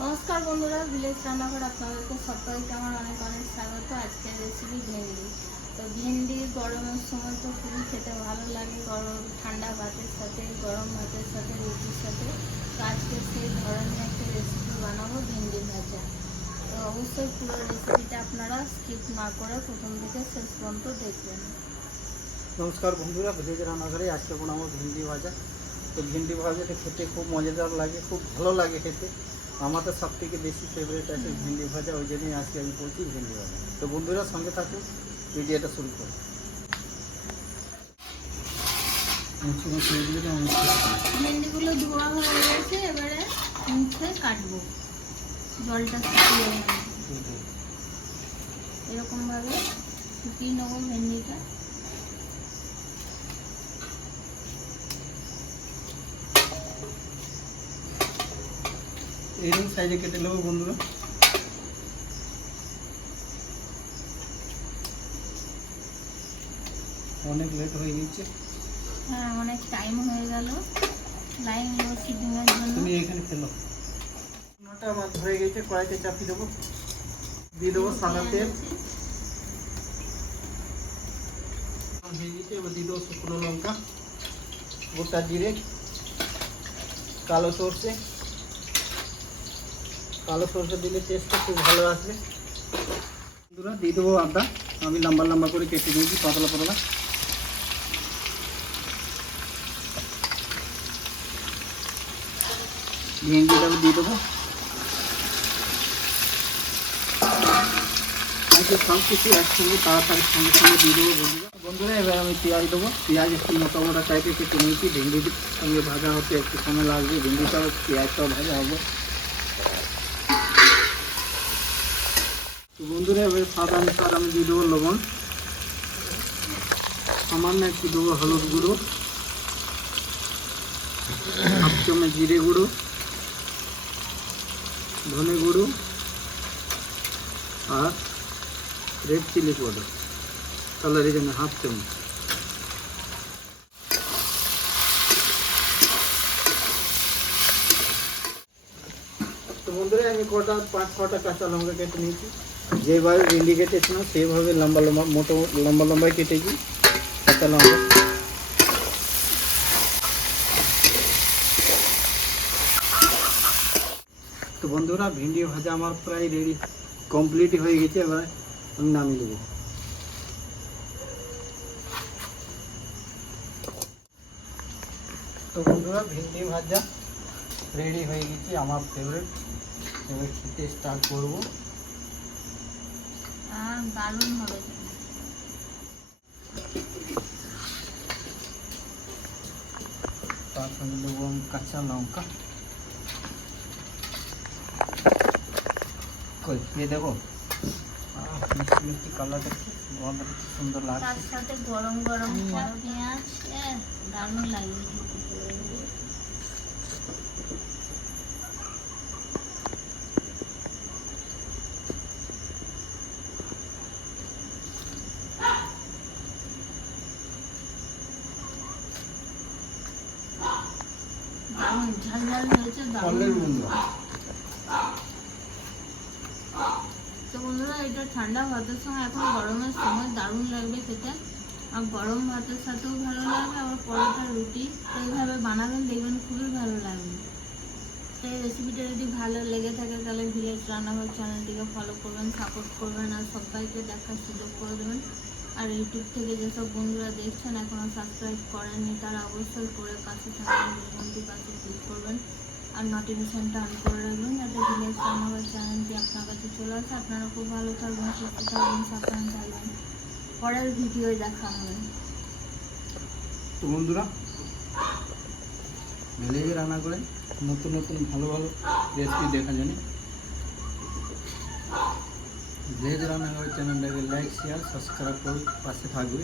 নমস্কার বন্ধুরা, ভিলেজ রান্নাঘর আপনাদেরকে সবাইকে আমার অনেক অনেক স্বাগত। আজকের রেসিপি ভেন্ডি। তো ভেন্ডি গরমের সময় তো খুবই খেতে ভালো লাগে, গরম ঠান্ডা ভাতের সাথে, গরম ভাতের সাথে, রুটির সাথে। তো আজকে সেই ধরনের একটা রেসিপি বানাবো, ভেন্ডি ভাজা। তো অবশ্যই পুরো রেসিপিটা আপনারা স্কিপ না করে প্রথম থেকে শেষ পর্যন্ত দেখবেন। নমস্কার বন্ধুরা, ভিলেজ রান্নাঘরে আজকে বানাবো ভেন্ডি ভাজা। তো ভেন্ডি ভাজাটা খেতে খুব মজাদার লাগে, খুব ভালো লাগে খেতে। আমার তো সব থেকে বেশি ফেভারিট আছে ভেন্ডি ভাজা, ওই জন্যই আজকে আমি বলছি ভেন্ডি ভাজা। তো বন্ধুরা সঙ্গে থাকুন, ভিডিওটা শুরু করুন। ভেন্ডিগুলো ধোয়া হয়ে গেছে, এবারে মুখে কাটবো, জলটা শুকিয়ে গেছে। এরকমভাবে শুকিয়ে নেবো ভেন্ডিটা। এইরকম সাইজে কেটে নেবো বন্ধুরা। অনেক লেট হয়ে গেছে। হ্যাঁ, অনেক টাইম হয়ে গেল লাইন লোডশেডিংয়ের জন্য। তুমি এখানে ফেলো। ওটা আমার হয়ে গেছে, কড়াইতে চাপিয়ে দেবো, দিয়ে দেবো সাদা তেল। হয়ে গেছে, এবার দিয়ে দেবো শুকনো লঙ্কা, গোটা জিরে, কালো সর্ষে। কালো সর্ষে দিলে টেস্টটা খুব ভালো আসবে। বন্ধুরা দিয়ে দেবো আদা, আমি লম্বা লম্বা করে কেটে দিয়েছি, পাতলা পাতলা। ভেন্ডিটাও দিয়ে দেবো। সব কিছু একসঙ্গে তাড়াতাড়ি সঙ্গে সঙ্গে দিয়ে দেবো বন্ধুরা। এবার আমি পেঁয়াজ দেবো। পেঁয়াজ একটু মোটা মোটা টাইপের কেটে নিয়েছি। ভেন্ডির সঙ্গে ভাজা হতে একটু সময় লাগবে, ভেন্ডিটাও পেঁয়াজটাও ভাজা হবে। তো বন্ধুরা এবার স্বাদ অনুসার আমি দিয়ে দেবো লবণ, সামান্য একটু দেবো হলুদ গুঁড়ো, হাফ চামচ জিরে গুঁড়ো, ধনে গুঁড়ো আর রেড চিলি পাউডার কালারের জন্য হাফ চামচ। তো বন্ধুরা আমি 5-6টা কাঁচা লঙ্কা কেটে নিয়েছি। যেভাবে ভেন্ডি কেটেছিলাম সেইভাবে লম্বা লম্বা মোটো লম্বা লম্বাই কেটেছি কাঁচা লঙ্কা। তো বন্ধুরা ভেন্ডি ভাজা আমার প্রায় রেডি কমপ্লিট হয়ে গেছে। এবার আমি নামিয়ে দেবো। তো বন্ধুরা ভেন্ডি ভাজা রেডি হয়ে গেছে, আমার ফেভারিট। এবার খেতে স্টার্ট করবো। দারুণ হবে। তার সঙ্গে দেবো আমি কাঁচা লঙ্কা। কই দিয়ে দেবো, মিষ্টি মিষ্টি কালারটা খুব সুন্দর লাগছে। তার সাথে গরম গরম কালো পেঁয়াজ, দারুণ লাগবে। দারুণ ঝাল ঝাল হয়েছে, দারুণ। তো বন্ধুরা এটা ঠান্ডা ভাতের সঙ্গে, এখন গরমের সময় দারুণ লাগবে খেতে। আর গরম ভাতের সাথেও ভালো লাগবে, আবার পরোটা রুটি। তো এইভাবে বানাবেন, দেখবেন খুবই ভালো লাগবে। তো এই রেসিপিটা যদি ভালো লেগে থাকে তাহলে ভিলেজ রান্নাঘর চ্যানেলটিকে ফলো করবেন, সাপোর্ট করবেন আর সবাইকে দেখার সুযোগ করে দেবেন। আর ইউটিউব থেকে যেসব বন্ধুরা দেখছেন এখনও সাবস্ক্রাইব করেননি তারা অবশ্যই করে পাশে থাকবেন, বেলঘন্টির পাশে ক্লিক করবেন আর নোটিফিকেশনটা অন করে রাখবেন যাতে ভিলেজ রান্নাঘর চ্যানেলটি আপনার কাছে চলে আসে। আপনারা খুব ভালো থাকবেন, সুস্থ থাকবেন, সাবধান থাকবেন। পরের ভিডিও দেখা হবে। তো বন্ধুরা ভিলেজে রান্না করে নতুন নতুন ভালো ভালো রেসিপি দেখার জন্য ভিলেজ রান্নাঘর চ্যানেলটাকে লাইক শেয়ার সাবস্ক্রাইব করে পাশে থাকবে।